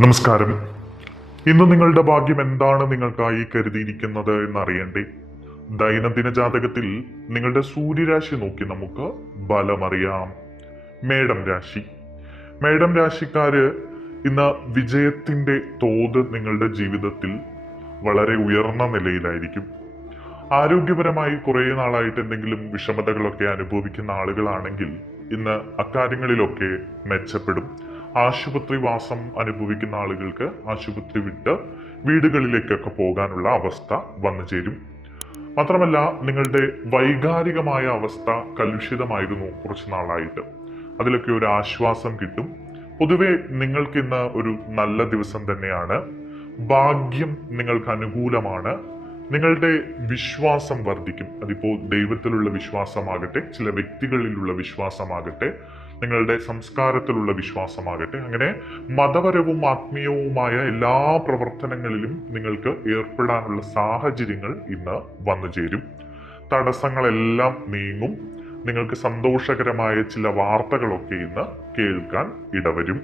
നമസ്കാരം. ഇന്ന് നിങ്ങളുടെ ഭാഗ്യം എന്താണ് നിങ്ങൾക്കായി കരുതിയിരിക്കുന്നത് എന്നറിയണ്ടേ? ദൈനംദിന ജാതകത്തിൽ നിങ്ങളുടെ സൂര്യരാശി നോക്കി നമുക്ക് ബലമറിയാം. മേടം രാശി. മേടം രാശിക്കാര് ഇന്ന് വിജയത്തിന്റെ തോത് നിങ്ങളുടെ ജീവിതത്തിൽ വളരെ ഉയർന്ന നിലയിലായിരിക്കും. ആരോഗ്യപരമായി കുറെ നാളായിട്ട് എന്തെങ്കിലും വിഷമതകളൊക്കെ അനുഭവിക്കുന്ന ആളുകളാണെങ്കിൽ ഇന്ന് അക്കാര്യങ്ങളിലൊക്കെ മെച്ചപ്പെടും. ആശുപത്രി വാസം അനുഭവിക്കുന്ന ആളുകൾക്ക് ആശുപത്രി വിട്ട് വീടുകളിലേക്കൊക്കെ പോകാനുള്ള അവസ്ഥ വന്നു ചേരും. മാത്രമല്ല, നിങ്ങളുടെ വൈകാരികമായ അവസ്ഥ കലുഷിതമായിരുന്നു കുറച്ചു നാളായിട്ട്. അതിലൊക്കെ ഒരു ആശ്വാസം കിട്ടും. പൊതുവെ നിങ്ങൾക്ക് ഇന്ന് ഒരു നല്ല ദിവസം തന്നെയാണ്. ഭാഗ്യം നിങ്ങൾക്ക് അനുകൂലമാണ്. നിങ്ങളുടെ വിശ്വാസം വർദ്ധിക്കും. അതിപ്പോൾ ദൈവത്തിലുള്ള വിശ്വാസമാകട്ടെ, ചില വ്യക്തികളിലുള്ള വിശ്വാസമാകട്ടെ, നിങ്ങളുടെ സംസ്കാരത്തിലുള്ള വിശ്വാസമാകട്ടെ, അങ്ങനെ മതപരവും ആത്മീയവുമായ എല്ലാ പ്രവർത്തനങ്ങളിലും നിങ്ങൾക്ക് ഏർപ്പെടാനുള്ള സാഹചര്യങ്ങൾ ഇന്ന് വന്നു ചേരും. തടസ്സങ്ങളെല്ലാം നീങ്ങും. നിങ്ങൾക്ക് സന്തോഷകരമായ ചില വാർത്തകളൊക്കെ ഇന്ന് കേൾക്കാൻ ഇടവരും.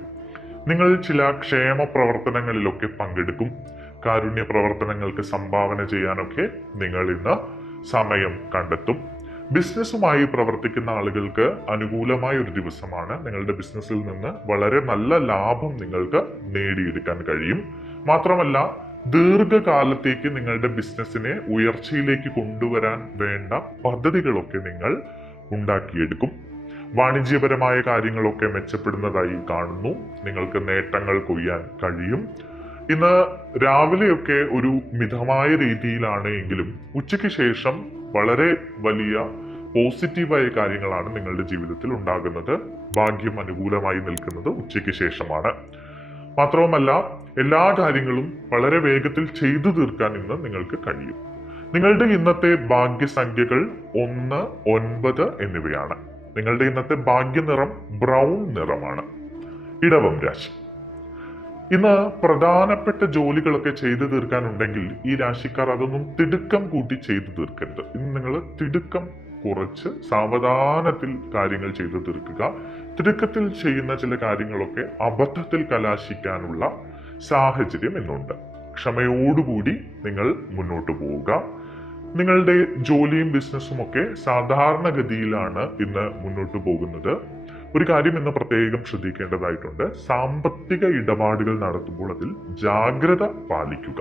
നിങ്ങൾ ചില ക്ഷേമ പ്രവർത്തനങ്ങളിലൊക്കെ പങ്കെടുക്കും. കാരുണ്യ പ്രവർത്തനങ്ങൾക്ക് സംഭാവന ചെയ്യാനൊക്കെ നിങ്ങൾ ഇന്ന് സമയം കണ്ടെത്തും. ബിസിനസ്സുമായി പ്രവർത്തിക്കുന്ന ആളുകൾക്ക് അനുകൂലമായ ഒരു ദിവസമാണ്. നിങ്ങളുടെ ബിസിനസ്സിൽ നിന്ന് വളരെ നല്ല ലാഭം നിങ്ങൾക്ക് നേടിയെടുക്കാൻ കഴിയും. മാത്രമല്ല, ദീർഘകാലത്തേക്ക് നിങ്ങളുടെ ബിസിനസ്സിനെ ഉയർച്ചയിലേക്ക് കൊണ്ടുവരാൻ വേണ്ട പദ്ധതികളൊക്കെ നിങ്ങൾ ഉണ്ടാക്കിയെടുക്കും. വാണിജ്യപരമായ കാര്യങ്ങളൊക്കെ മെച്ചപ്പെടുന്നതായി കാണുന്നു. നിങ്ങൾക്ക് നേട്ടങ്ങൾ കൊയ്യാൻ കഴിയും. ഇന്ന് രാവിലെയൊക്കെ ഒരു മിതമായ രീതിയിലാണ് എങ്കിലും ഉച്ചയ്ക്ക് ശേഷം വളരെ വലിയ പോസിറ്റീവായ കാര്യങ്ങളാണ് നിങ്ങളുടെ ജീവിതത്തിൽ ഉണ്ടാകുന്നത്. ഭാഗ്യം അനുകൂലമായി നിൽക്കുന്നത് ഉച്ചയ്ക്ക് ശേഷമാണ്. മാത്രവുമല്ല, എല്ലാ കാര്യങ്ങളും വളരെ വേഗത്തിൽ ചെയ്തു തീർക്കാൻ ഇന്ന് നിങ്ങൾക്ക് കഴിയും. നിങ്ങളുടെ ഇന്നത്തെ ഭാഗ്യസംഖ്യകൾ 1, 9 എന്നിവയാണ്. നിങ്ങളുടെ ഇന്നത്തെ ഭാഗ്യനിറം ബ്രൗൺ നിറമാണ്. ഇടവം രാശി. ഇന്ന് പ്രധാനപ്പെട്ട ജോലികളൊക്കെ ചെയ്തു തീർക്കാനുണ്ടെങ്കിൽ ഈ രാശിക്കാർ അതൊന്നും തിടുക്കം കൂട്ടി ചെയ്തു തീർക്കരുത്. ഇന്ന് നിങ്ങൾ തിടുക്കം കുറച്ച് സാവധാനത്തിൽ കാര്യങ്ങൾ ചെയ്തു തീർക്കുക. തിടുക്കത്തിൽ ചെയ്യുന്ന ചില കാര്യങ്ങളൊക്കെ അബദ്ധത്തിൽ കലാശിക്കാനുള്ള സാഹചര്യം ഇന്നുണ്ട്. ക്ഷമയോടുകൂടി നിങ്ങൾ മുന്നോട്ട് പോവുക. നിങ്ങളുടെ ജോലിയും ബിസിനസ്സും ഒക്കെ സാധാരണഗതിയിലാണ് ഇന്ന് മുന്നോട്ട് പോകുന്നത്. ഒരു കാര്യം ഇന്ന് പ്രത്യേകം ശ്രദ്ധിക്കേണ്ടതായിട്ടുണ്ട്. സാമ്പത്തിക ഇടപാടുകൾ നടത്തുമ്പോൾ അതിൽ ജാഗ്രത പാലിക്കുക.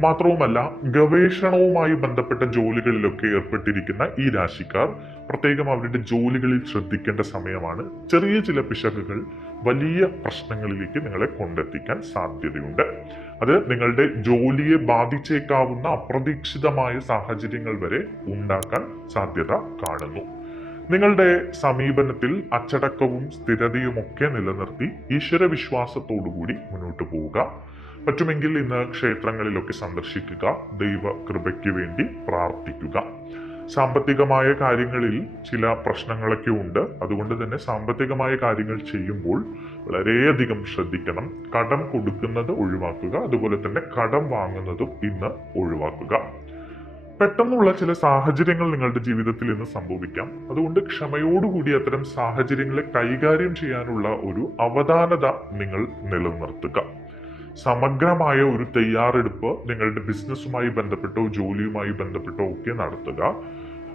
മാത്രവുമല്ല, ഗവേഷണവുമായി ബന്ധപ്പെട്ട ജോലികളിലൊക്കെ ഏർപ്പെട്ടിരിക്കുന്ന ഈ രാശിക്കാർ പ്രത്യേകം അവരുടെ ജോലികളിൽ ശ്രദ്ധിക്കേണ്ട സമയമാണ്. ചെറിയ ചില പിശകുകൾ വലിയ പ്രശ്നങ്ങളിലേക്ക് നിങ്ങളെ കൊണ്ടെത്തിക്കാൻ സാധ്യതയുണ്ട്. അത് നിങ്ങളുടെ ജോലിയെ ബാധിച്ചേക്കാവുന്ന അപ്രതീക്ഷിതമായ സാഹചര്യങ്ങൾ വരെ ഉണ്ടാക്കാൻ സാധ്യത കാണുന്നു. നിങ്ങളുടെ സമീപനത്തിൽ അച്ചടക്കവും സ്ഥിരതയുമൊക്കെ നിലനിർത്തി ഈശ്വരവിശ്വാസത്തോടുകൂടി മുന്നോട്ട് പോവുക. പറ്റുമെങ്കിൽ ഇന്ന് ക്ഷേത്രങ്ങളിലൊക്കെ സന്ദർശിക്കുക. ദൈവ കൃപയ്ക്ക് വേണ്ടി പ്രാർത്ഥിക്കുക. സാമ്പത്തികമായ കാര്യങ്ങളിൽ ചില പ്രശ്നങ്ങളൊക്കെ ഉണ്ട്. അതുകൊണ്ട് തന്നെ സാമ്പത്തികമായ കാര്യങ്ങൾ ചെയ്യുമ്പോൾ വളരെയധികം ശ്രദ്ധിക്കണം. കടം കൊടുക്കുന്നത് ഒഴിവാക്കുക. അതുപോലെ തന്നെ കടം വാങ്ങുന്നതും ഇന്ന് ഒഴിവാക്കുക. പെട്ടെന്നുള്ള ചില സാഹചര്യങ്ങൾ നിങ്ങളുടെ ജീവിതത്തിൽ ഇന്ന് സംഭവിക്കാം. അതുകൊണ്ട് ക്ഷമയോടുകൂടി അത്തരം സാഹചര്യങ്ങളെ കൈകാര്യം ചെയ്യാനുള്ള ഒരു അവധാനത നിങ്ങൾ നിലനിർത്തുക. സമഗ്രമായ ഒരു തയ്യാറെടുപ്പ് നിങ്ങളുടെ ബിസിനസ്സുമായി ബന്ധപ്പെട്ടോ ജോലിയുമായി ബന്ധപ്പെട്ടോ ഒക്കെ നടത്തുക.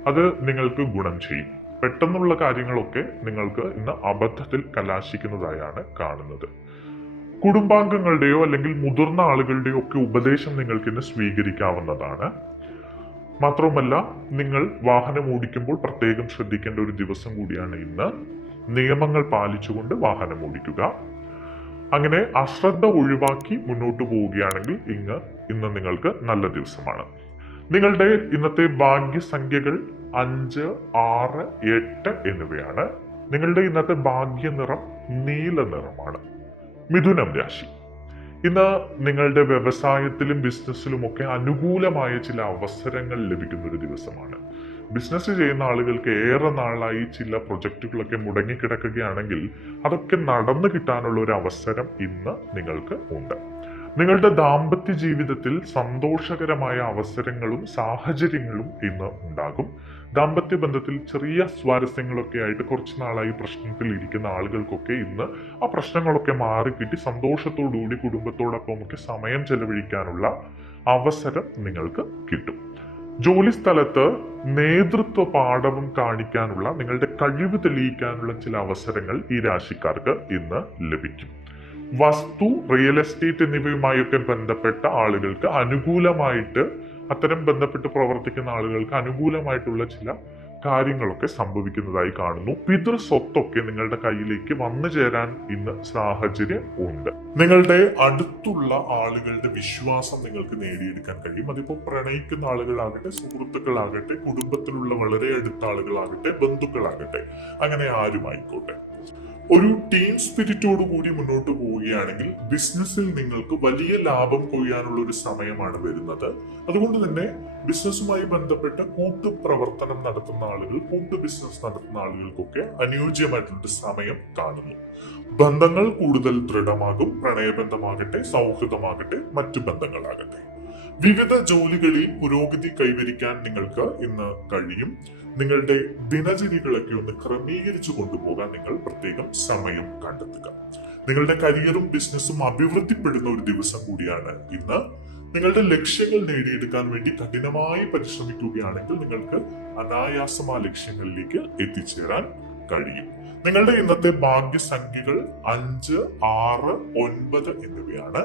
അത് നിങ്ങൾക്ക് ഗുണം ചെയ്യും. പെട്ടെന്നുള്ള കാര്യങ്ങളൊക്കെ നിങ്ങൾക്ക് ഇന്ന് അബദ്ധത്തിൽ കലാശിക്കുന്നതായാണ് കാണുന്നത്. കുടുംബാംഗങ്ങളുടെയോ അല്ലെങ്കിൽ മുതിർന്ന ആളുകളുടെയോ ഒക്കെ ഉപദേശം നിങ്ങൾക്ക് ഇന്ന് സ്വീകരിക്കാവുന്നതാണ്. മാത്രവുമല്ല, നിങ്ങൾ വാഹനം ഓടിക്കുമ്പോൾ പ്രത്യേകം ശ്രദ്ധിക്കേണ്ട ഒരു ദിവസം കൂടിയാണ് ഇന്ന്. നിയമങ്ങൾ പാലിച്ചുകൊണ്ട് വാഹനം ഓടിക്കുക. അങ്ങനെ അശ്രദ്ധ ഒഴിവാക്കി മുന്നോട്ട് പോവുകയാണെങ്കിൽ ഇന്ന് നിങ്ങൾക്ക് നല്ല ദിവസമാണ്. നിങ്ങളുടെ ഇന്നത്തെ ഭാഗ്യസംഖ്യകൾ 5, 6, 8 എന്നിവയാണ്. നിങ്ങളുടെ ഇന്നത്തെ ഭാഗ്യനിറം നീല നിറമാണ്. മിഥുനം രാശി. ഇന്ന് നിങ്ങളുടെ വ്യവസായത്തിലും ബിസിനസ്സിലും ഒക്കെ അനുകൂലമായ ചില അവസരങ്ങൾ ലഭിക്കുന്ന ഒരു ദിവസമാണ്. ബിസിനസ് ചെയ്യുന്ന ആളുകൾക്ക് ഏറെ നാളായി ചില പ്രൊജക്റ്റുകളൊക്കെ മുടങ്ങിക്കിടക്കുകയാണെങ്കിൽ അതൊക്കെ നടന്നു കിട്ടാനുള്ള ഒരു അവസരം ഇന്ന് നിങ്ങൾക്ക് ഉണ്ട്. നിങ്ങളുടെ ദാമ്പത്യ ജീവിതത്തിൽ സന്തോഷകരമായ അവസരങ്ങളും സാഹചര്യങ്ങളും ഇന്ന് ഉണ്ടാകും. ദാമ്പത്യ ബന്ധത്തിൽ ചെറിയ സ്വാരസ്യങ്ങളൊക്കെ ആയിട്ട് കുറച്ച് നാളായി പ്രശ്നത്തിൽ ഇരിക്കുന്ന ആളുകൾക്കൊക്കെ ഇന്ന് ആ പ്രശ്നങ്ങളൊക്കെ മാറിക്കിട്ടി സന്തോഷത്തോടുകൂടി കുടുംബത്തോടൊപ്പം ഒക്കെ സമയം ചെലവഴിക്കാനുള്ള അവസരം നിങ്ങൾക്ക് കിട്ടും. ജോലി സ്ഥലത്ത് നേതൃത്വ പാഠവും കാണിക്കാനുള്ള, നിങ്ങളുടെ കഴിവ് തെളിയിക്കാനുള്ള ചില അവസരങ്ങൾ ഈ രാശിക്കാർക്ക് ഇന്ന് ലഭിക്കും. വസ്തു, റിയൽ എസ്റ്റേറ്റ് എന്നിവയുമായൊക്കെ ബന്ധപ്പെട്ട ആളുകൾക്ക് അനുകൂലമായിട്ട്, അത്തരം ബന്ധപ്പെട്ട് പ്രവർത്തിക്കുന്ന ആളുകൾക്ക് അനുകൂലമായിട്ടുള്ള ചില കാര്യങ്ങളൊക്കെ സംഭവിക്കുന്നതായി കാണുന്നു. പിതൃ സ്വത്തൊക്കെ നിങ്ങളുടെ കയ്യിലേക്ക് വന്നു ചേരാൻ ഇന്ന് സാഹചര്യം ഉണ്ട്. നിങ്ങളുടെ അടുത്തുള്ള ആളുകളുടെ വിശ്വാസം നിങ്ങൾക്ക് നേടിയെടുക്കാൻ കഴിയും. അതിപ്പോ പ്രണയിക്കുന്ന ആളുകളാകട്ടെ, സുഹൃത്തുക്കളാകട്ടെ, കുടുംബത്തിലുള്ള വളരെ അടുത്ത ആളുകളാകട്ടെ, ബന്ധുക്കളാകട്ടെ, അങ്ങനെ ആരുമായിക്കോട്ടെ. ഒരു ടീം സ്പിരിറ്റോടു കൂടി മുന്നോട്ട് പോവുകയാണെങ്കിൽ ബിസിനസ്സിൽ നിങ്ങൾക്ക് വലിയ ലാഭം കൊയ്യാനുള്ള ഒരു സമയമാണ് വരുന്നത്. അതുകൊണ്ട് തന്നെ ബിസിനസ്സുമായി ബന്ധപ്പെട്ട കൂട്ടുപ്രവർത്തനം നടത്തുന്ന ആളുകൾ, കൂട്ടു ബിസിനസ് നടത്തുന്ന ആളുകൾക്കൊക്കെ അനുയോജ്യമായിട്ടുള്ള സമയം കാണുന്നു. ബന്ധങ്ങൾ കൂടുതൽ ദൃഢമാകും. പ്രണയബന്ധമാകട്ടെ, സൗഹൃദമാകട്ടെ, മറ്റു ബന്ധങ്ങളാകട്ടെ. വിവിധ ജോലികളിൽ പുരോഗതി കൈവരിക്കാൻ നിങ്ങൾക്ക് ഇന്ന് കഴിയും. നിങ്ങളുടെ ദിനചര്യകളൊക്കെ ഒന്ന് ക്രമീകരിച്ചു കൊണ്ടുപോകാൻ നിങ്ങൾ പ്രത്യേകം സമയം കണ്ടെത്തുക. നിങ്ങളുടെ കരിയറും ബിസിനസ്സും അഭിവൃദ്ധിപ്പെടുന്ന ഒരു ദിവസം കൂടിയാണ് ഇന്ന്. നിങ്ങളുടെ ലക്ഷ്യങ്ങൾ നേടിയെടുക്കാൻ വേണ്ടി കഠിനമായി പരിശ്രമിക്കുകയാണെങ്കിൽ നിങ്ങൾക്ക് അനായാസം ആ ലക്ഷ്യങ്ങളിലേക്ക് എത്തിച്ചേരാൻ കഴിയും. നിങ്ങളുടെ ഇന്നത്തെ ഭാഗ്യസംഖ്യകൾ 5, 6, 9 എന്നിവയാണ്.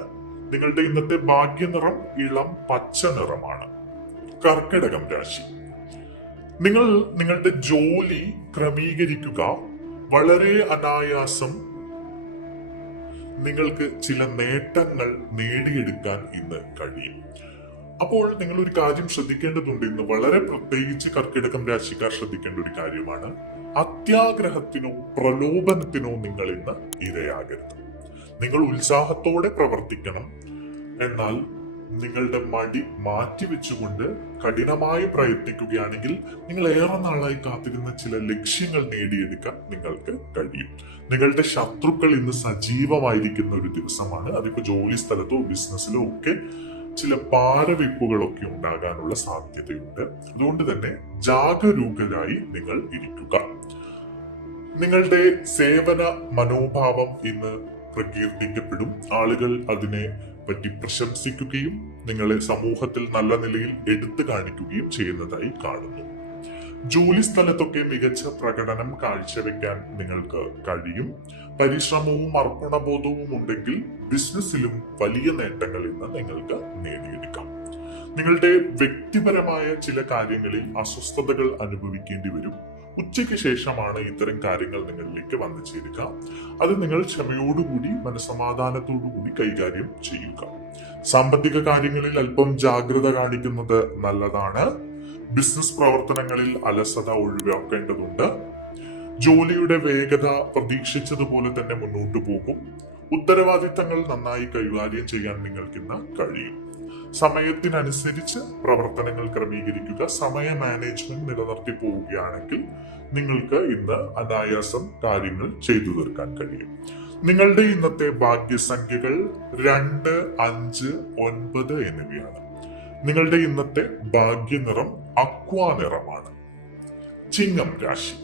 നിങ്ങളുടെ ഇന്നത്തെ ഭാഗ്യനിറം ഇളം പച്ച നിറമാണ്. കർക്കിടകം രാശി. നിങ്ങൾ നിങ്ങളുടെ ജോലി ക്രമീകരിക്കുക. വളരെ അനായാസം നിങ്ങൾക്ക് ചില നേട്ടങ്ങൾ നേടിയെടുക്കാൻ ഇന്ന് കഴിയും. അപ്പോൾ നിങ്ങൾ ഒരു കാര്യം ശ്രദ്ധിക്കേണ്ടതുണ്ട്. ഇന്ന് വളരെ പ്രത്യേകിച്ച് കർക്കിടകം രാശിക്കാർ ശ്രദ്ധിക്കേണ്ട ഒരു കാര്യമാണ്, അത്യാഗ്രഹത്തിനോ പ്രലോഭനത്തിനോ നിങ്ങൾ ഇന്ന് ഇരയാകരുത്. നിങ്ങൾ ഉത്സാഹത്തോടെ പ്രവർത്തിക്കണം. എന്നാൽ നിങ്ങളുടെ മടി മാറ്റിവെച്ചുകൊണ്ട് കഠിനമായി പ്രയത്നിക്കുകയാണെങ്കിൽ നിങ്ങൾ ഏറെ നാളായി കാത്തിരുന്ന ചില ലക്ഷ്യങ്ങൾ നേടിയെടുക്കാൻ നിങ്ങൾക്ക് കഴിയും. നിങ്ങളുടെ ശത്രുക്കൾ ഇന്ന് സജീവമായിരിക്കുന്ന ഒരു ദിവസമാണ്. അതിപ്പോ ജോലി സ്ഥലത്തോ ബിസിനസ്സിലോ ഒക്കെ ചില പാരവെപ്പുകളൊക്കെ ഉണ്ടാകാനുള്ള സാധ്യതയുണ്ട്. അതുകൊണ്ട് തന്നെ ജാഗരൂകരായി നിങ്ങൾ ഇരിക്കുക. നിങ്ങളുടെ സേവന മനോഭാവം ഇന്ന് പ്രകീർത്തിക്കപ്പെടും. ആളുകൾ അതിനെ പറ്റി പ്രശംസിക്കുകയും നിങ്ങളെ സമൂഹത്തിൽ നല്ല നിലയിൽ എടുത്തു കാണിക്കുകയും ചെയ്യുന്നതായി കാണുന്നു. ജോലി സ്ഥലത്തൊക്കെ മികച്ച പ്രകടനം കാഴ്ചവെക്കാൻ നിങ്ങൾക്ക് കഴിയും. പരിശ്രമവും അർപ്പണബോധവും ഉണ്ടെങ്കിൽ ബിസിനസ്സിലും വലിയ നേട്ടങ്ങൾ ഇന്ന് നിങ്ങൾക്ക് നേടിയെടുക്കാം. നിങ്ങളുടെ വ്യക്തിപരമായ ചില കാര്യങ്ങളിൽ അസ്വസ്ഥതകൾ അനുഭവിക്കേണ്ടി വരും. ഉച്ചയ്ക്ക് ശേഷമാണ് ഇത്തരം കാര്യങ്ങൾ നിങ്ങളിലേക്ക് വന്നു ചേരുക. അത് നിങ്ങൾ ക്ഷമയോടുകൂടി മനസമാധാനത്തോടുകൂടി കൈകാര്യം ചെയ്യുക. സാമ്പത്തിക കാര്യങ്ങളിൽ അല്പം ജാഗ്രത കാണിക്കുന്നത് നല്ലതാണ്. ബിസിനസ് പ്രവർത്തനങ്ങളിൽ അലസത ഒഴിവാക്കേണ്ടതുണ്ട്. ജോലിയുടെ വേഗത പ്രതീക്ഷിച്ചതുപോലെ തന്നെ മുന്നോട്ടു പോകും. ഉത്തരവാദിത്തങ്ങൾ നന്നായി കൈകാര്യം ചെയ്യാൻ നിങ്ങൾക്കിന്ന് കഴിയും. സമയത്തിനനുസരിച്ച് പ്രവർത്തനങ്ങൾ ക്രമീകരിക്കുക. സമയ മാനേജ്മെന്റ് നിലനിർത്തി പോവുകയാണെങ്കിൽ നിങ്ങൾക്ക് ഇന്ന് അനായാസം കാര്യങ്ങൾ ചെയ്തു തീർക്കാൻ കഴിയും. നിങ്ങളുടെ ഇന്നത്തെ ഭാഗ്യസംഖ്യകൾ 2, 5, 9 എന്നിവയാണ്. നിങ്ങളുടെ ഇന്നത്തെ ഭാഗ്യനിറം അക്വാ നിറമാണ്. ചിങ്ങം രാശി.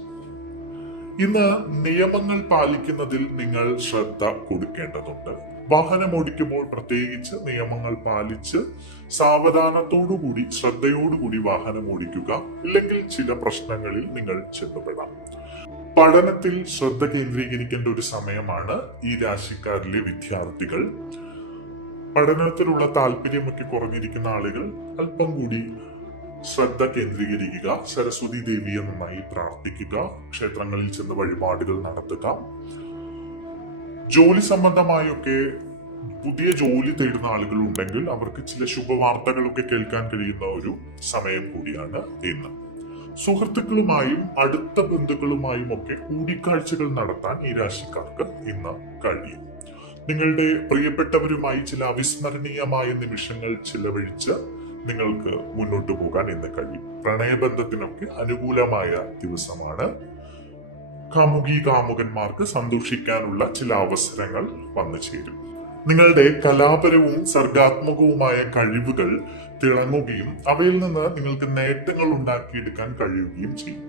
ഇന്ന് നിയമങ്ങൾ പാലിക്കുന്നതിൽ നിങ്ങൾ ശ്രദ്ധ കൊടുക്കേണ്ടതുണ്ട്. വാഹനം ഓടിക്കുമ്പോൾ പ്രത്യേകിച്ച് നിയമങ്ങൾ പാലിച്ച് സാവധാനത്തോടുകൂടി ശ്രദ്ധയോടുകൂടി വാഹനം ഓടിക്കുക. ഇല്ലെങ്കിൽ ചില പ്രശ്നങ്ങളിൽ നിങ്ങൾ ചെന്നുപെടാം. പഠനത്തിൽ ശ്രദ്ധ കേന്ദ്രീകരിക്കേണ്ട ഒരു സമയമാണ് ഈ രാശിക്കാരിലെ വിദ്യാർത്ഥികൾ. പഠനത്തിലുള്ള താല്പര്യമൊക്കെ കുറഞ്ഞിരിക്കുന്ന ആളുകൾ അല്പം കൂടി ശ്രദ്ധ കേന്ദ്രീകരിക്കുക. സരസ്വതി ദേവിയെ നന്നായി പ്രാർത്ഥിക്കുക. ക്ഷേത്രങ്ങളിൽ ചെന്ന് വഴിപാടുകൾ നടത്തുക. ജോലി സംബന്ധമായൊക്കെ പുതിയ ജോലി തേടുന്ന ആളുകൾ ഉണ്ടെങ്കിൽ അവർക്ക് ചില ശുഭവാർത്തകളൊക്കെ കേൾക്കാൻ കഴിയുന്ന ഒരു സമയം കൂടിയാണ് ഇന്ന്. സുഹൃത്തുക്കളുമായും അടുത്ത ബന്ധുക്കളുമായും ഒക്കെ കൂടിക്കാഴ്ചകൾ നടത്താൻ ഈ രാശിക്കാർക്ക് ഇന്ന് കഴിയും. നിങ്ങളുടെ പ്രിയപ്പെട്ടവരുമായി ചില അവിസ്മരണീയമായ നിമിഷങ്ങൾ ചിലവഴിച്ച് നിങ്ങൾക്ക് മുന്നോട്ട് പോകാൻ ഇന്ന് കഴിയും. പ്രണയബന്ധത്തിനൊക്കെ അനുകൂലമായ ദിവസമാണ്. കാമുകന്മാർക്ക് സന്തോഷിക്കാനുള്ള ചില അവസരങ്ങൾ വന്നു ചേരും. നിങ്ങളുടെ കലാപരവും സർഗാത്മകവുമായ കഴിവുകൾ തിളങ്ങുകയും അവയിൽ നിന്ന് നിങ്ങൾക്ക് നേട്ടങ്ങൾ ഉണ്ടാക്കിയെടുക്കാൻ കഴിയുകയും ചെയ്യും.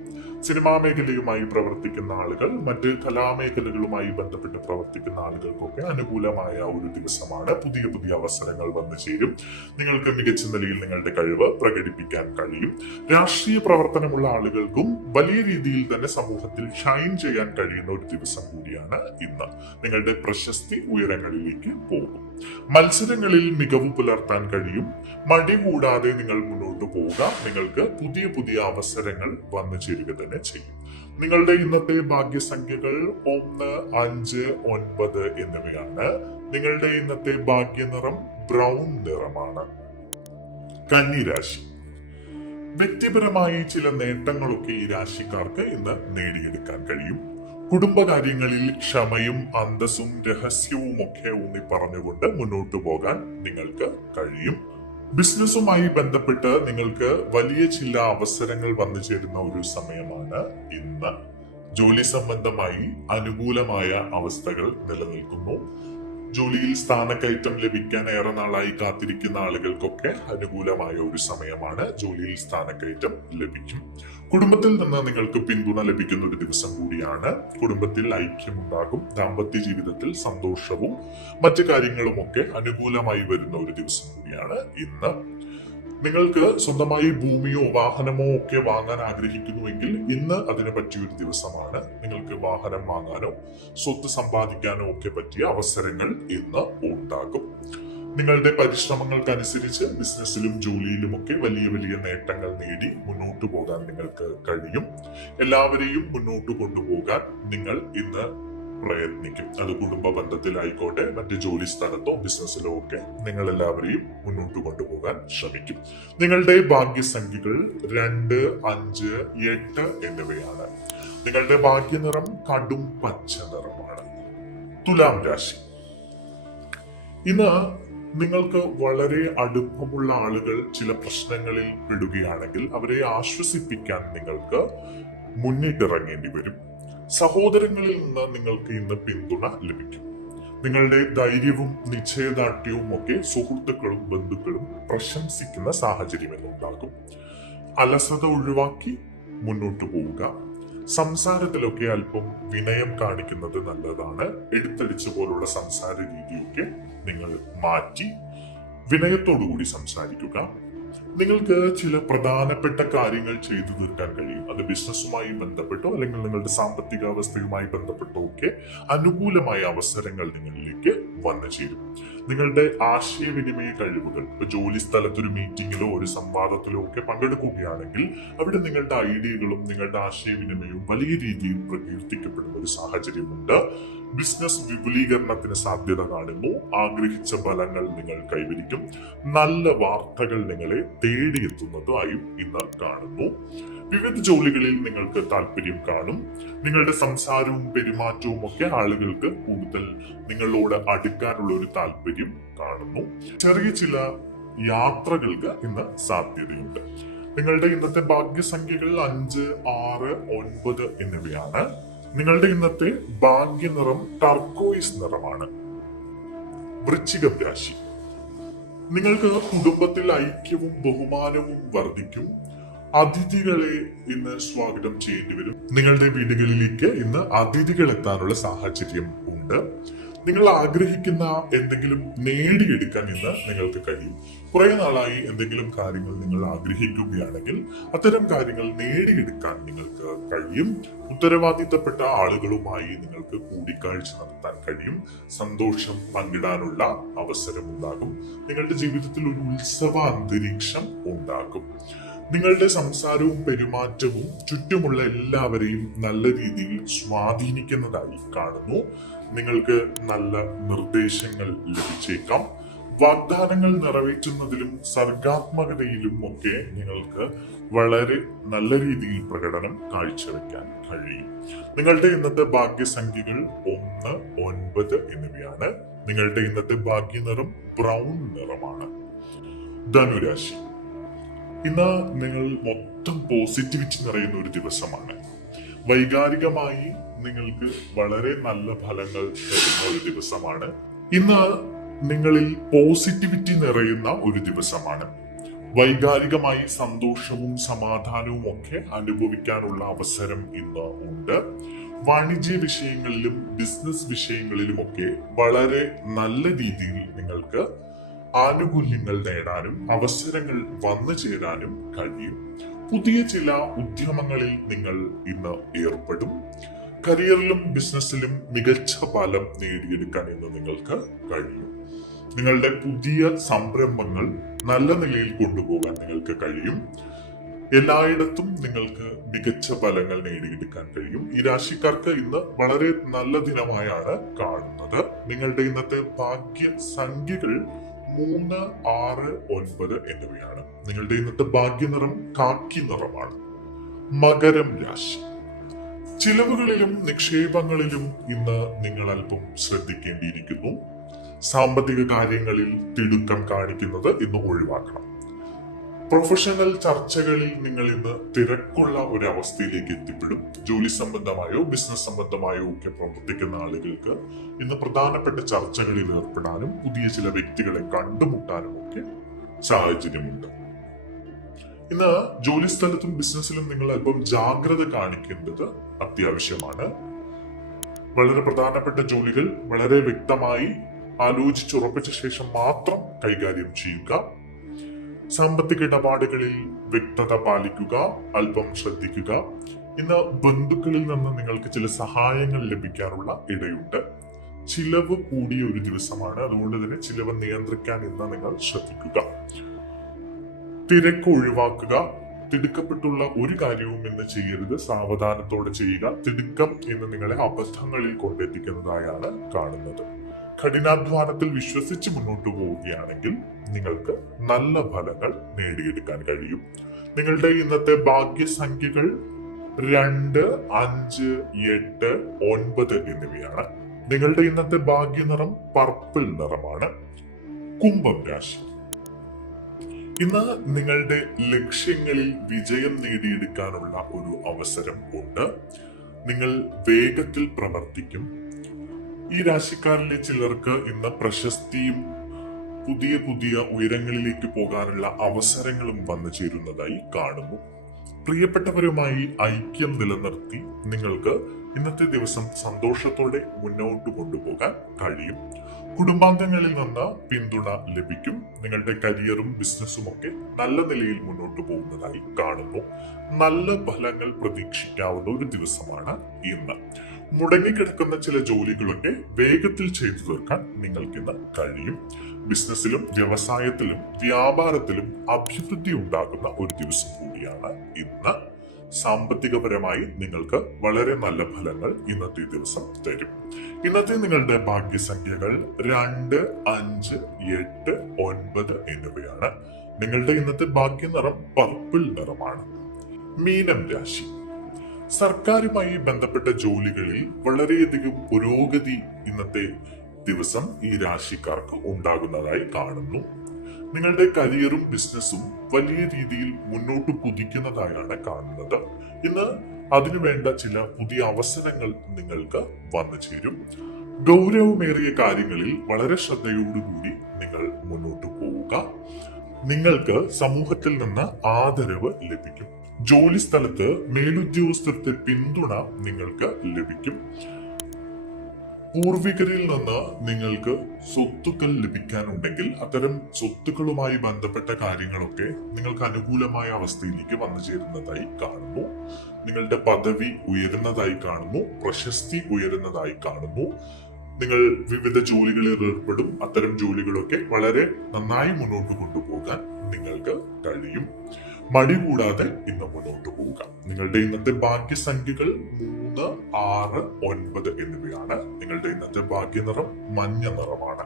സിനിമാ മേഖലയുമായി പ്രവർത്തിക്കുന്ന ആളുകൾ, മറ്റ് കലാമേഖലകളുമായി ബന്ധപ്പെട്ട് പ്രവർത്തിക്കുന്ന ആളുകൾക്കൊക്കെ അനുകൂലമായ ഒരു ദിവസമാണ്. പുതിയ പുതിയ അവസരങ്ങൾ വന്നു ചേരും. നിങ്ങൾക്ക് മികച്ച നിലയിൽ നിങ്ങളുടെ കഴിവ് പ്രകടിപ്പിക്കാൻ കഴിയും. രാഷ്ട്രീയ പ്രവർത്തനമുള്ള ആളുകൾക്കും വലിയ രീതിയിൽ തന്നെ സമൂഹത്തിൽ ഷൈൻ ചെയ്യാൻ കഴിയുന്ന ഒരു ദിവസം കൂടിയാണ് ഇന്ന്. നിങ്ങളുടെ പ്രശസ്തി ഉയരങ്ങളിലേക്ക് പോകും. മത്സരങ്ങളിൽ മികവ് പുലർത്താൻ കഴിയും. മടി കൂടാതെ നിങ്ങൾ മുന്നോട്ട് പോവുക. നിങ്ങൾക്ക് പുതിയ പുതിയ അവസരങ്ങൾ വന്നു ചേരുക തന്നെ ചെയ്യും. നിങ്ങളുടെ ഇന്നത്തെ ഭാഗ്യസംഖ്യകൾ 1, 5, 9 എന്നിവയാണ്. നിങ്ങളുടെ ഇന്നത്തെ ഭാഗ്യനിറം ബ്രൗൺ നിറമാണ്. കന്നി രാശി. വ്യക്തിപരമായി ചില നേട്ടങ്ങളൊക്കെ ഈ രാശിക്കാർക്ക് ഇന്ന് നേടിയെടുക്കാൻ കഴിയും. കുടുംബകാര്യങ്ങളിൽ ക്ഷമയും അന്തസ്സും രഹസ്യവും ഒക്കെ ഊന്നി പറഞ്ഞുകൊണ്ട് മുന്നോട്ടു പോകാൻ നിങ്ങൾക്ക് കഴിയും. ബിസിനസ്സുമായി ബന്ധപ്പെട്ട് നിങ്ങൾക്ക് വലിയ ചില അവസരങ്ങൾ വന്നു ചേരുന്ന ഒരു സമയമാണ് ഇന്ന്. ജോലി സംബന്ധമായി അനുകൂലമായ അവസ്ഥകൾ നിലനിൽക്കുന്നു. ജോലിയിൽ സ്ഥാനക്കയറ്റം ലഭിക്കാൻ ഏറെ നാളായി കാത്തിരിക്കുന്ന ആളുകൾക്കൊക്കെ അനുകൂലമായ ഒരു സമയമാണ്. ജോലിയിൽ സ്ഥാനക്കയറ്റം ലഭിക്കും. കുടുംബത്തിൽ നിന്ന് നിങ്ങൾക്ക് പിന്തുണ ലഭിക്കുന്ന ഒരു ദിവസം കൂടിയാണ്. കുടുംബത്തിൽ ഐക്യമുണ്ടാകും. ദാമ്പത്യ ജീവിതത്തിൽ സന്തോഷവും മറ്റു കാര്യങ്ങളുമൊക്കെ അനുകൂലമായി വരുന്ന ഒരു ദിവസം കൂടിയാണ് ഇന്ന്. നിങ്ങൾക്ക് സ്വന്തമായി ഭൂമിയോ വാഹനമോ ഒക്കെ വാങ്ങാൻ ആഗ്രഹിക്കുന്നുവെങ്കിൽ ഇന്ന് അതിനെ പറ്റിയ ഒരു ദിവസമാണ്. നിങ്ങൾക്ക് വാഹനം വാങ്ങാനോ സ്വത്ത് സമ്പാദിക്കാനോ ഒക്കെ പറ്റിയ അവസരങ്ങൾ ഇന്ന് ഉണ്ടാകും. നിങ്ങളുടെ പരിശ്രമങ്ങൾക്കനുസരിച്ച് ബിസിനസ്സിലും ജോലിയിലുമൊക്കെ വലിയ വലിയ നേട്ടങ്ങൾ നേടി മുന്നോട്ടു പോകാൻ നിങ്ങൾക്ക് കഴിയും. എല്ലാവരെയും മുന്നോട്ട് കൊണ്ടുപോകാൻ നിങ്ങൾ ഇന്ന് പ്രയത്നിക്കും. അത് കുടുംബ ബന്ധത്തിലായിക്കോട്ടെ, മറ്റ് ജോലി സ്ഥലത്തോ ബിസിനസ്സിലോ ഒക്കെ നിങ്ങൾ എല്ലാവരെയും മുന്നോട്ട് കൊണ്ടുപോകാൻ ശ്രമിക്കും. നിങ്ങളുടെ ഭാഗ്യസംഖ്യകൾ 2, 5, 8 എന്നിവയാണ്. നിങ്ങളുടെ ഭാഗ്യനിറം കടും പച്ച നിറമാണ്. തുലാം രാശി. ഇന്ന് നിങ്ങൾക്ക് വളരെ അടുപ്പമുള്ള ആളുകൾ ചില പ്രശ്നങ്ങളിൽ പെടുകയാണെങ്കിൽ അവരെ ആശ്വസിപ്പിക്കാൻ നിങ്ങൾക്ക് മുന്നിട്ടിറങ്ങേണ്ടി വരും. സഹോദരങ്ങളിൽ നിന്ന് നിങ്ങൾക്ക് ഇന്ന് പിന്തുണ ലഭിക്കും. നിങ്ങളുടെ ധൈര്യവും നിശ്ചയദാർഢ്യവും ഒക്കെ സുഹൃത്തുക്കളും ബന്ധുക്കളും പ്രശംസിക്കുന്ന സാഹചര്യം ഉണ്ടാകും. അലസത ഒഴിവാക്കി മുന്നോട്ടു പോവുക. സംസാരത്തിലൊക്കെ അല്പം വിനയം കാണിക്കുന്നത് നല്ലതാണ്. എടുത്തടിച്ച പോലുള്ള സംസാര രീതിയൊക്കെ നിങ്ങൾ മാറ്റി വിനയത്തോടുകൂടി സംസാരിക്കുക. നിങ്ങൾക്ക് ചില പ്രധാനപ്പെട്ട കാര്യങ്ങൾ ചെയ്തു തീർക്കാൻ കഴിയും. അത് ബിസിനസ്സുമായി ബന്ധപ്പെട്ടോ അല്ലെങ്കിൽ നിങ്ങളുടെ സാമ്പത്തിക അവസ്ഥയുമായി ബന്ധപ്പെട്ടോ ഒക്കെ അനുകൂലമായ അവസരങ്ങൾ നിങ്ങളിലേക്ക് വന്നു ചേരും. നിങ്ങളുടെ ആശയവിനിമയ കഴിവുകൾ, ഇപ്പൊ ജോലി സ്ഥലത്തൊരു മീറ്റിംഗിലോ ഒരു സംവാദത്തിലോ ഒക്കെ പങ്കെടുക്കുകയാണെങ്കിൽ അവിടെ നിങ്ങളുടെ ഐഡിയകളും നിങ്ങളുടെ ആശയവിനിമയവും വലിയ രീതിയിൽ പ്രകീർത്തിക്കപ്പെടുന്ന ഒരു സാഹചര്യമുണ്ട്. ബിസിനസ് വിപുലീകരണത്തിന് സാധ്യത കാണുന്നു. ആഗ്രഹിച്ച ഫലങ്ങൾ നിങ്ങൾ കൈവരിക്കും. നല്ല വാർത്തകൾ നിങ്ങളെ തേടിയെത്തുന്നതായും ഇന്ന് കാണുന്നു. വിവിധ ജോലികളിൽ നിങ്ങൾക്ക് താല്പര്യം കാണും. നിങ്ങളുടെ സംസാരവും പെരുമാറ്റവും ഒക്കെ ആളുകൾക്ക് കൂടുതൽ നിങ്ങളോട് അടുക്കാനുള്ള ഒരു താല്പര്യം കാണുന്നു. ചെറിയ ചില യാത്രകൾക്ക് ഇന്ന് സാധ്യതയുണ്ട്. നിങ്ങളുടെ ഇന്നത്തെ ഭാഗ്യസംഖ്യകൾ 5, 6, 9 എന്നിവയാണ്. നിങ്ങളുടെ ഇന്നത്തെ ഭാഗ്യനിറം ടർക്കോയിസ് നിറമാണ്. വൃശ്ചികം രാശി. നിങ്ങൾക്ക് കുടുംബത്തിൽ ഐക്യവും ബഹുമാനവും വർദ്ധിക്കും. അതിഥികളെ ഇന്ന് സ്വാഗതം ചെയ്യേണ്ടി വരും. നിങ്ങളുടെ വീടുകളിലേക്ക് ഇന്ന് അതിഥികൾ എത്താനുള്ള സാഹചര്യം ഉണ്ട്. നിങ്ങൾ ആഗ്രഹിക്കുന്ന എന്തെങ്കിലും നേടിയെടുക്കാൻ ഇന്ന് നിങ്ങൾക്ക് കഴിയും. കുറെ നാളായി എന്തെങ്കിലും കാര്യങ്ങൾ നിങ്ങൾ ആഗ്രഹിക്കുകയാണെങ്കിൽ അത്തരം കാര്യങ്ങൾ നേടിയെടുക്കാൻ നിങ്ങൾക്ക് കഴിയും. ഉത്തരവാദിത്തപ്പെട്ട ആളുകളുമായി നിങ്ങൾക്ക് കൂടിക്കാഴ്ച നടത്താൻ കഴിയും. സന്തോഷം പങ്കിടാനുള്ള അവസരം ഉണ്ടാകും. നിങ്ങളുടെ ജീവിതത്തിൽ ഒരു ഉത്സവ അന്തരീക്ഷം ഉണ്ടാകും. നിങ്ങളുടെ സംസാരവും പെരുമാറ്റവും ചുറ്റുമുള്ള എല്ലാവരെയും നല്ല രീതിയിൽ സ്വാധീനിക്കുന്നതായി കാണുന്നു. നിങ്ങൾക്ക് നല്ല നിർദ്ദേശങ്ങൾ ലഭിച്ചേക്കാം. വാഗ്ദാനങ്ങൾ നിറവേറ്റുന്നതിലും സർഗാത്മകതയിലും ഒക്കെ നിങ്ങൾക്ക് വളരെ നല്ല രീതിയിൽ പ്രകടനം കാഴ്ചവെക്കാൻ കഴിയും. നിങ്ങളുടെ ഇന്നത്തെ ഭാഗ്യസംഖ്യകൾ 1, 9 എന്നിവയാണ്. നിങ്ങളുടെ ഇന്നത്തെ ഭാഗ്യനിറം ബ്രൗൺ നിറമാണ്. ധനുരാശി. ഇന്ന് നിങ്ങൾ മൊത്തം പോസിറ്റിവിറ്റി നിറയുന്ന ഒരു ദിവസമാണ്. വൈകാരികമായി നിങ്ങൾക്ക് വളരെ നല്ല ഫലങ്ങൾ തരുന്ന ഒരു ദിവസമാണ്. ഇന്ന് നിങ്ങളിൽ പോസിറ്റിവിറ്റി നിറയുന്ന ഒരു ദിവസമാണ്. വൈകാരികമായി സന്തോഷവും സമാധാനവും ഒക്കെ അനുഭവിക്കാനുള്ള അവസരം ഇന്ന് ഉണ്ട്. വാണിജ്യ വിഷയങ്ങളിലും ബിസിനസ് വിഷയങ്ങളിലുമൊക്കെ വളരെ നല്ല രീതിയിൽ നിങ്ങൾക്ക് ആനുകൂല്യങ്ങൾ നേടാനും അവസരങ്ങൾ വന്നു ചേരാനും കഴിയും. പുതിയ ചില ഉദ്യമങ്ങളിൽ നിങ്ങൾ ഇന്ന് ഏർപ്പെടും. കരിയറിലും ബിസിനസ്സിലും മികച്ച ഫലം നേടിയെടുക്കാൻ ഇന്ന് നിങ്ങൾക്ക് കഴിയും. നിങ്ങളുടെ പുതിയ സംരംഭങ്ങൾ നല്ല നിലയിൽ കൊണ്ടുപോകാൻ നിങ്ങൾക്ക് കഴിയും. എല്ലായിടത്തും നിങ്ങൾക്ക് മികച്ച ഫലങ്ങൾ നേടിയെടുക്കാൻ കഴിയും. ഈ രാശിക്കാർക്ക് ഇന്ന് വളരെ നല്ല ദിനമായാണ് കാണുന്നത്. നിങ്ങളുടെ ഇന്നത്തെ ഭാഗ്യ സംഖ്യകൾ 3, 6, 9 എന്നിവയാണ്. നിങ്ങളുടെ ഇന്നത്തെ ഭാഗ്യനിറം കാക്കി നിറമാണ്. മകരം രാശി. ചിലവുകളിലും നിക്ഷേപങ്ങളിലും ഇന്ന് നിങ്ങൾ അല്പം ശ്രദ്ധിക്കേണ്ടിയിരിക്കുന്നു. സാമ്പത്തിക കാര്യങ്ങളിൽ തിടുക്കം കാണിക്കുന്നത് ഇന്ന് ഒഴിവാക്കണം. പ്രൊഫഷണൽ ചർച്ചകളിൽ നിങ്ങൾ ഇന്ന് തിരക്കുള്ള ഒരു അവസ്ഥയിലേക്ക് എത്തിപ്പെടും. ജോലി സംബന്ധമായോ ബിസിനസ് സംബന്ധമായോ ഒക്കെ പ്രവർത്തിക്കുന്ന ആളുകൾക്ക് ഇന്ന് പ്രധാനപ്പെട്ട ചർച്ചകളിൽ ഏർപ്പെടാനും പുതിയ ചില വ്യക്തികളെ കണ്ടുമുട്ടാനും ഒക്കെ സാഹചര്യമുണ്ട്. ഇന്ന് ജോലി സ്ഥലത്തും ബിസിനസ്സിലും നിങ്ങൾ അല്പം ജാഗ്രത കാണിക്കേണ്ടത് അത്യാവശ്യമാണ്. വളരെ പ്രധാനപ്പെട്ട ജോലികൾ വളരെ വ്യക്തമായി ആലോചിച്ചുറപ്പിച്ച ശേഷം മാത്രം കൈകാര്യം ചെയ്യുക. സാമ്പത്തിക ഇടപാടുകളിൽ വ്യക്തത പാലിക്കുക, അല്പം ശ്രദ്ധിക്കുക. ഇന്ന് ബന്ധുക്കളിൽ നിന്ന് നിങ്ങൾക്ക് ചില സഹായങ്ങൾ ലഭിക്കാനുള്ള ഇടയുണ്ട്. ചിലവ് കൂടിയ ഒരു ദിവസമാണ്, അതുകൊണ്ട് തന്നെ ചിലവ് നിയന്ത്രിക്കാൻ ഇന്ന് നിങ്ങൾ ശ്രദ്ധിക്കുക. തിരക്ക് ഒഴിവാക്കുക. തിടുക്കപ്പെട്ടുള്ള ഒരു കാര്യവും ഇന്ന് ചെയ്യരുത്. സാവധാനത്തോടെ ചെയ്യുക. തിടുക്കം ഇന്ന് നിങ്ങളെ അബദ്ധങ്ങളിൽ കൊണ്ടെത്തിക്കുന്നതായാണ് കാണുന്നത്. കഠിനാധ്വാനത്തിൽ വിശ്വസിച്ച് മുന്നോട്ട് പോവുകയാണെങ്കിൽ നിങ്ങൾക്ക് നല്ല ഫലങ്ങൾ നേടിയെടുക്കാൻ കഴിയും. നിങ്ങളുടെ ഇന്നത്തെ ഭാഗ്യസംഖ്യകൾ 2, 5, 8, 9 എന്നിവയാണ്. നിങ്ങളുടെ ഇന്നത്തെ ഭാഗ്യനിറം പർപ്പിൾ നിറമാണ്. കുംഭം രാശി. ഇന്ന് നിങ്ങളുടെ ലക്ഷ്യങ്ങളിൽ വിജയം നേടിയെടുക്കാനുള്ള ഒരു അവസരം ഉണ്ട്. നിങ്ങൾ വേഗത്തിൽ പ്രവർത്തിക്കും. ഈ രാശിക്കാരിലെ ചിലർക്ക് ഇന്ന് പ്രശസ്തിയും പുതിയ പുതിയ ഉയരങ്ങളിലേക്ക് പോകാനുള്ള അവസരങ്ങളും വന്നു ചേരുന്നതായി കാണുന്നു. പ്രിയപ്പെട്ടവരുമായി ഐക്യം നിലനിർത്തി നിങ്ങൾക്ക് ഇന്നത്തെ ദിവസം സന്തോഷത്തോടെ മുന്നോട്ട് കൊണ്ടുപോകാൻ കഴിയും. കുടുംബാംഗങ്ങളിൽ നിന്ന് പിന്തുണ ലഭിക്കും. നിങ്ങളുടെ കരിയറും ബിസിനസ്സും ഒക്കെ നല്ല നിലയിൽ മുന്നോട്ട് പോകുന്നതായി കാണുന്നു. നല്ല ഫലങ്ങൾ പ്രതീക്ഷിക്കാവുന്ന ഒരു ദിവസമാണ് ഇന്ന്. മുടങ്ങിക്കിടക്കുന്ന ചില ജോലികളൊക്കെ വേഗത്തിൽ ചെയ്തു തീർക്കാൻ നിങ്ങൾക്ക് ഇന്ന് കഴിയും. ബിസിനസ്സിലും വ്യവസായത്തിലും വ്യാപാരത്തിലും അഭിവൃദ്ധി ഉണ്ടാകുന്ന ഒരു ദിവസം കൂടിയാണ് ഇന്ന്. സാമ്പത്തികപരമായി നിങ്ങൾക്ക് വളരെ നല്ല ഫലങ്ങൾ ഇന്നത്തെ ദിവസം തരും. ഇന്നത്തെ നിങ്ങളുടെ ഭാഗ്യസംഖ്യകൾ 2, 5, 8, 9 എന്നിവയാണ്. നിങ്ങളുടെ ഇന്നത്തെ ഭാഗ്യനിറം പർപ്പിൾ നിറമാണ്. മീനം രാശി. സർക്കാരുമായി ബന്ധപ്പെട്ട ജോലികളിൽ വളരെയധികം പുരോഗതി ഇന്നത്തെ ദിവസം ഈ രാശിക്കാർക്ക് ഉണ്ടാകുന്നതായി കാണുന്നു. നിങ്ങളുടെ കരിയറും ബിസിനസ്സും വലിയ രീതിയിൽ മുന്നോട്ട് കുതിക്കുന്നതായാണ് കാണുന്നത്. ഇന്ന് അതിനുവേണ്ട ചില പുതിയ അവസരങ്ങൾ നിങ്ങൾക്ക് വന്നു ചേരും. ഗൗരവമേറിയ കാര്യങ്ങളിൽ വളരെ ശ്രദ്ധയോടുകൂടി നിങ്ങൾ മുന്നോട്ട് പോവുക. നിങ്ങൾക്ക് സമൂഹത്തിൽ നിന്ന് ആദരവ് ലഭിക്കും. ജോലി സ്ഥലത്ത് മേലുദ്യോഗസ്ഥരുടെ പിന്തുണ നിങ്ങൾക്ക് ലഭിക്കും. പൂർവികരിൽ നിന്ന് നിങ്ങൾക്ക് സ്വത്തുക്കൾ ലഭിക്കാനുണ്ടെങ്കിൽ അത്തരം സ്വത്തുക്കളുമായി ബന്ധപ്പെട്ട കാര്യങ്ങളൊക്കെ നിങ്ങൾക്ക് അനുകൂലമായ അവസ്ഥയിലേക്ക് വന്നു ചേരുന്നതായി കാണുന്നു. നിങ്ങളുടെ പദവി ഉയരുന്നതായി കാണുന്നു. പ്രശസ്തി ഉയരുന്നതായി കാണുന്നു. നിങ്ങൾ വിവിധ ജോലികളിൽ ഏർപ്പെടും. അത്തരം ജോലികളൊക്കെ വളരെ നന്നായി മുന്നോട്ട് കൊണ്ടുപോകാൻ നിങ്ങൾക്ക് കഴിയും. മടി കൂടാതെ ഇന്ന് മുന്നോട്ട് പോവുക. നിങ്ങളുടെ ഇന്നത്തെ ഭാഗ്യസംഖ്യകൾ 3, 6, 9 എന്നിവയാണ്. നിങ്ങളുടെ ഇന്നത്തെ ഭാഗ്യനിറം മഞ്ഞ നിറമാണ്.